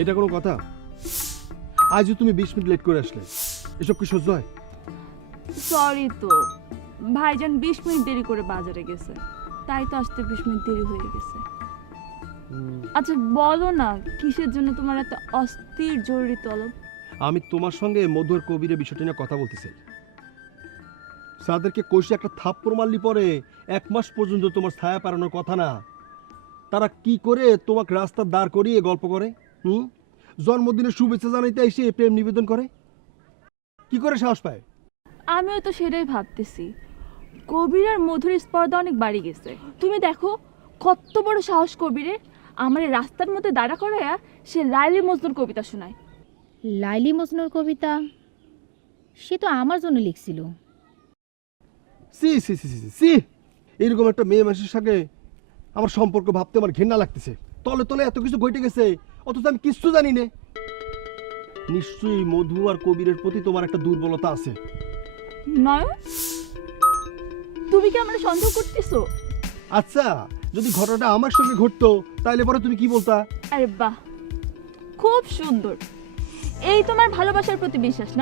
এটা কোনো কথা? আজও তুমি 20 মিনিট লেট করে আসলে, এসব কি সহ্য হয়? সরি তো, ভাইজান 20 মিনিট দেরি করে বাজারে গেছে, তাই তো আসতে 20 মিনিট দেরি হয়ে গেছে। আচ্ছা বলো না, কিসের জন্য তোমার এত অস্থির জরুরি তলব? আমি তোমার সঙ্গে মধু আর কবিরের বিষয়টা নিয়ে কথা বলতে চাই। তাদেরকে কষে একটা থাপ্পড় মারলি পরে 1 মাস পর্যন্ত তোমার ছায়া পারানোর কথা না। তারা কি করে তোমাকে রাস্তা দাঁড় করিয়ে গল্প করে, জন্মদিনের শুভেচ্ছা জানাইতে এসে প্রেম নিবেদন করে, কি করে সাহস পায়? আমিও তো সেটাই ভাবতেছি, কবির আর মধুর স্পর্ধা অনেক বাড়ি গেছে। তুমি দেখো কত বড় সাহস কবিরের, আমার এই রাস্তার মধ্যে দাঁড়া করাইয়া সে লাইলি মজনুর কবিতা শোনায়। লাইলি মজনুর কবিতা? সে তো আমার জন্য লিখছিল। C C C C C, এরকম একটা মেয়ে মানুষের সঙ্গে আমার সম্পর্ক ভাবতে আমার ঘৃণা লাগতেছে। তলে তলে এত কিছু ঘটে গেছে, অথচ আমি কিচ্ছু জানি না। নিশ্চয়ই মধু আর কবিরের প্রতি তোমার একটা দুর্বলতা আছে। নয়ন, তুমি কি আমরা সন্দেহ করতেছো? আচ্ছা, যদি ঘটনাটা আমার সঙ্গে ঘটতো তাহলে পরে তুমি কি বলতা? আরে বাহ, খুব সুন্দর। এই তোমার ভালোবাসার প্রতি বিশ্বাস না?